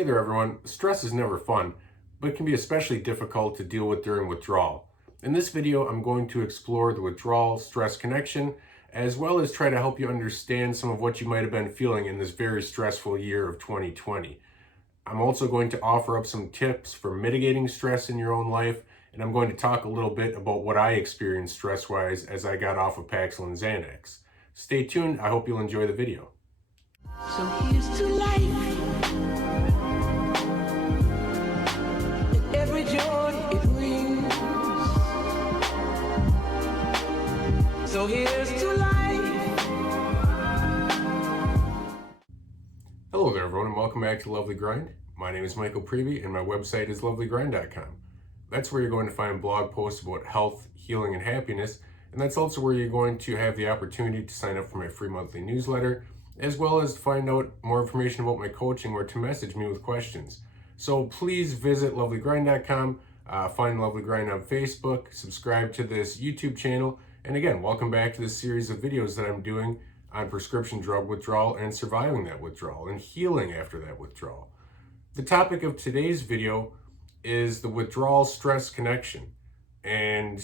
Hey there everyone. Stress is never fun, but can be especially difficult to deal with during withdrawal. In this video, I'm going to explore the withdrawal-stress connection, as well as try to help you understand some of what you might have been feeling in this very stressful year of 2020. I'm also going to offer up some tips for mitigating stress in your own life, and I'm going to talk a little bit about what I experienced stress-wise as I got off of Paxil and Xanax. Stay tuned. I hope you'll enjoy the video. So here's to life, and every joy it brings. So here's to life. Hello there everyone, and welcome back to Lovely Grind. My name is Michael Prevey, and my website is lovelygrind.com. That's where you're going to find blog posts about health, healing, and happiness, and that's also where you're going to have the opportunity to sign up for my free monthly newsletter, as well as find out more information about my coaching or to message me with questions. So please visit lovelygrind.com, find Lovely Grind on Facebook, subscribe to this YouTube channel, and again, welcome back to this series of videos that I'm doing on prescription drug withdrawal and surviving that withdrawal and healing after that withdrawal. The topic of today's video is the withdrawal stress connection, and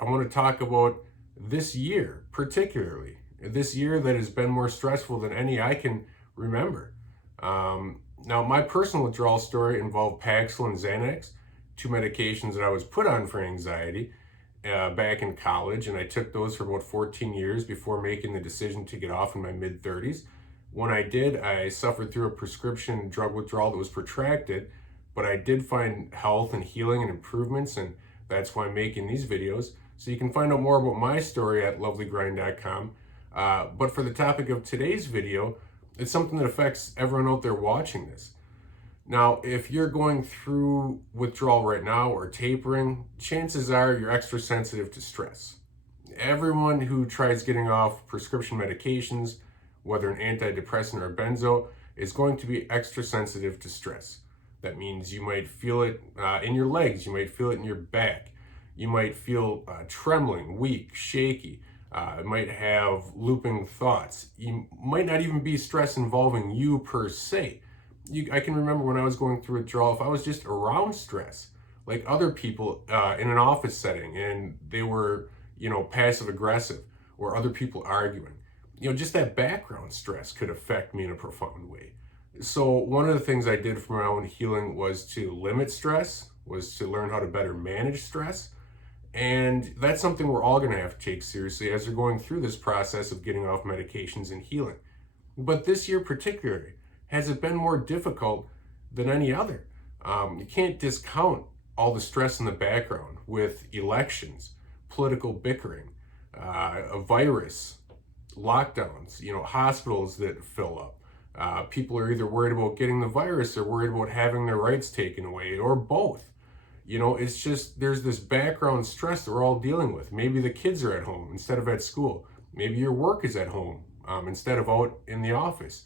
I want to talk about this year particularly. This year that has been more stressful than any I can remember. Now, my personal withdrawal story involved Paxil and Xanax, two medications that I was put on for anxiety back in college, and I took those for about 14 years before making the decision to get off in my mid-30s. When I did, I suffered through a prescription drug withdrawal that was protracted, but I did find health and healing and improvements, and that's why I'm making these videos. So you can find out more about my story at lovelygrind.com. But for the topic of today's video, it's something that affects everyone out there watching this. Now, if you're going through withdrawal right now or tapering, chances are you're extra sensitive to stress. Everyone who tries getting off prescription medications, whether an antidepressant or a benzo, is going to be extra sensitive to stress. That means you might feel it in your legs, you might feel it in your back, you might feel trembling, weak, shaky. It might have looping thoughts. You might not even be stress involving you per se. I can remember when I was going through withdrawal, if I was just around stress, like other people in an office setting, and they were, passive aggressive, or other people arguing, just that background stress could affect me in a profound way. So one of the things I did for my own healing was to limit stress, was to learn how to better manage stress. And that's something we're all going to have to take seriously as we're going through this process of getting off medications and healing. But this year particularly, has it been more difficult than any other? You can't discount all the stress in the background with elections, political bickering, a virus, lockdowns, hospitals that fill up. People are either worried about getting the virus or worried about having their rights taken away, or both. It's just, there's this background stress that we're all dealing with. Maybe the kids are at home instead of at school. Maybe your work is at home instead of out in the office.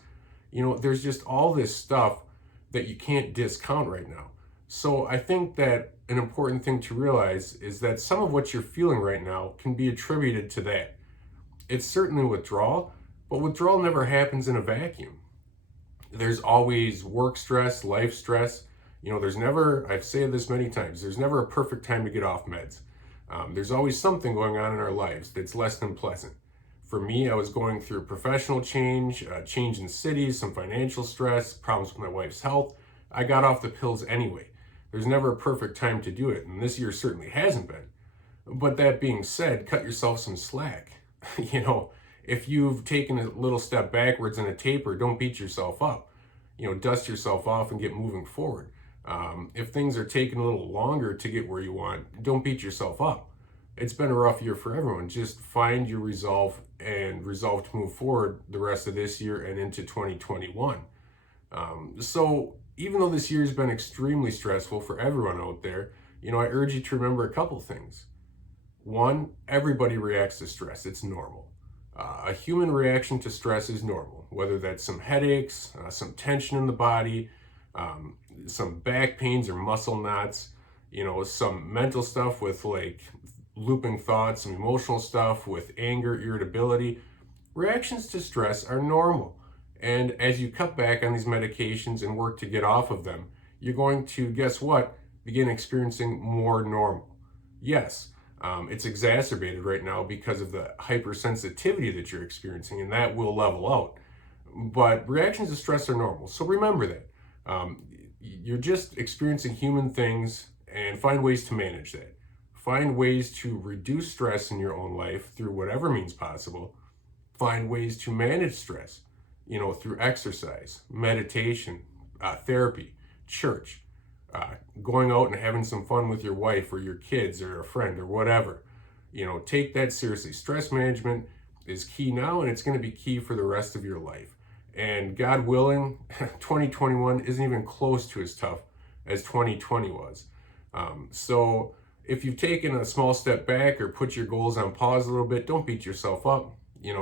There's just all this stuff that you can't discount right now. So I think that an important thing to realize is that some of what you're feeling right now can be attributed to that. It's certainly withdrawal, but withdrawal never happens in a vacuum. There's always work stress, life stress. There's never, I've said this many times, there's never a perfect time to get off meds. There's always something going on in our lives that's less than pleasant. For me, I was going through professional change, change in cities, some financial stress, problems with my wife's health. I got off the pills anyway. There's never a perfect time to do it, and this year certainly hasn't been. But that being said, cut yourself some slack. If you've taken a little step backwards in a taper, don't beat yourself up. Dust yourself off and get moving forward. If things are taking a little longer to get where you want, don't beat yourself up. It's been a rough year for everyone. Just find your resolve and resolve to move forward the rest of this year and into 2021. So even though this year has been extremely stressful for everyone out there, I urge you to remember a couple things. One, everybody reacts to stress. It's normal. A human reaction to stress is normal, whether that's some headaches, some tension in the body, some back pains or muscle knots, some mental stuff with like looping thoughts, some emotional stuff with anger, irritability. Reactions to stress are normal. And as you cut back on these medications and work to get off of them, you're going to, guess what, begin experiencing more normal. Yes, it's exacerbated right now because of the hypersensitivity that you're experiencing, and that will level out. But reactions to stress are normal, so remember that. You're just experiencing human things, and find ways to manage that. Find ways to reduce stress in your own life through whatever means possible. Find ways to manage stress, through exercise, meditation, therapy, church, going out and having some fun with your wife or your kids or a friend or whatever. Take that seriously. Stress management is key now, and it's going to be key for the rest of your life. And God willing, 2021 isn't even close to as tough as 2020 was. So if you've taken a small step back or put your goals on pause a little bit, don't beat yourself up.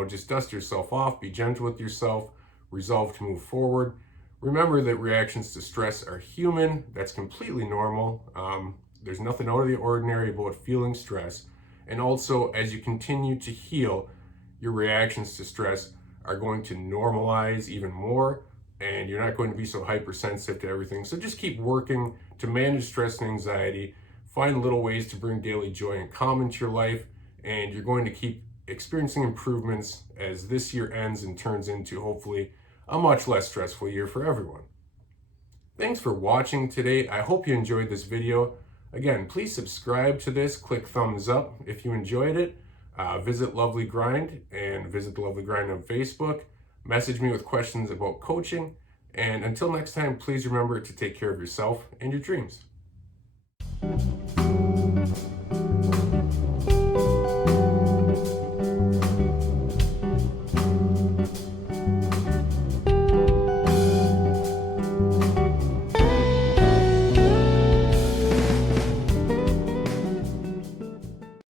Just dust yourself off, be gentle with yourself, resolve to move forward. Remember that reactions to stress are human. That's completely normal. There's nothing out of the ordinary about feeling stress. And also, as you continue to heal, your reactions to stress are going to normalize even more, and you're not going to be so hypersensitive to everything. So just keep working to manage stress and anxiety. Find little ways to bring daily joy and calm into your life, and you're going to keep experiencing improvements as this year ends and turns into, hopefully, a much less stressful year for everyone. Thanks for watching today. I hope you enjoyed this video. Again, please subscribe to this. Click thumbs up if you enjoyed it. Visit Lovely Grind and visit the Lovely Grind on Facebook. Message me with questions about coaching. And until next time, please remember to take care of yourself and your dreams.